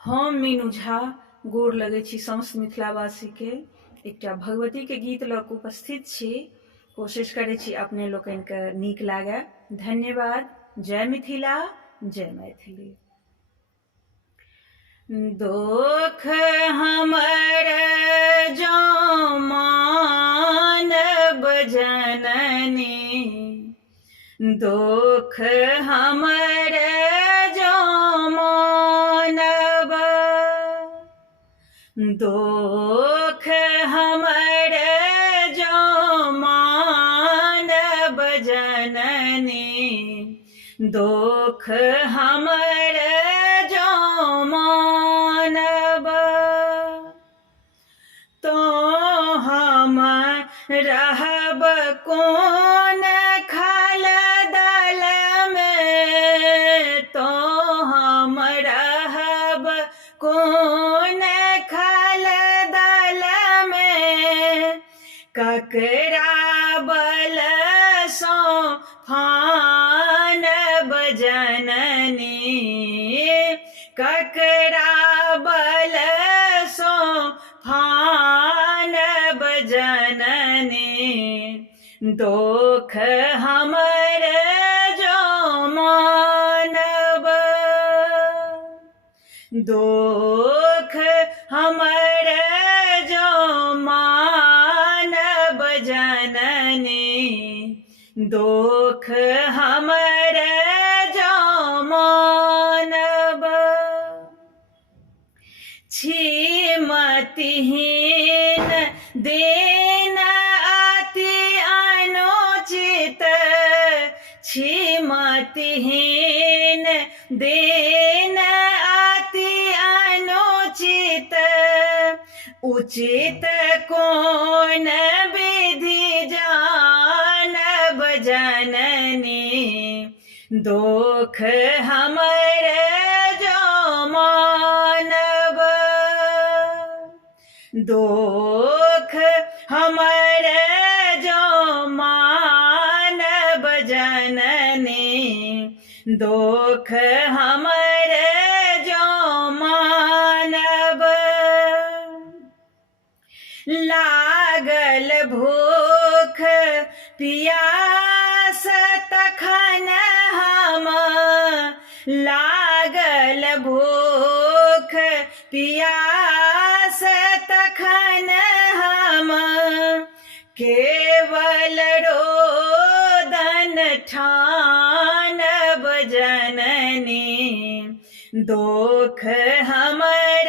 हम मीनू झा गोर लगै छी समस्त मिथिलावासीके। एकटा भगवतीके गीत लऽ कऽ उपस्थित छी। कोशिश करै छी अपने लोकनिके नीक लागय। धन्यवाद। जय मिथिला, जय मैथिली। दोख हमर जँ मानब जननी, दोख हमर जँ मानब, दोख हमर जँ मानब जननी, दोख हमर जँ मानब, तो हम रहब कोन खल दल में, तो हम रहब कोन खल दल में, ककरा बल सो फानब जननी, ककरा बल सो फानब जननी, दोख हमर जँ मानब, दोख हमर जँ मानब जननी, दोख हमर जँ मानब, छी मतिहीन दीन अति अनुचित, छी मतिहीन दीन अति अनुचित, उचित कोन विधि जानब जननी, दोख हमर जँ मानब, दोख हमर जँ मानब जननी, दोख हमर जँ मानब, लागल भूख पियास तखन हम, लागल भूख पियास तखन हम, केवल रोदन ठानब जननी, दोख हमर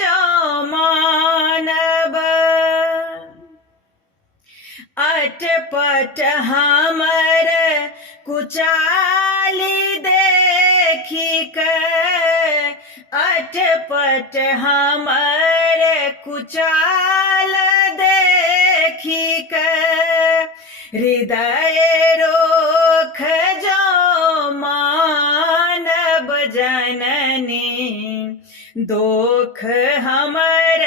जँ मानब, अटपट हमर कुचाली देखी कऽ, अटपट हमर कुचाल देखी कऽ, हृदय रोख जँ मानब जननी, दोख हमर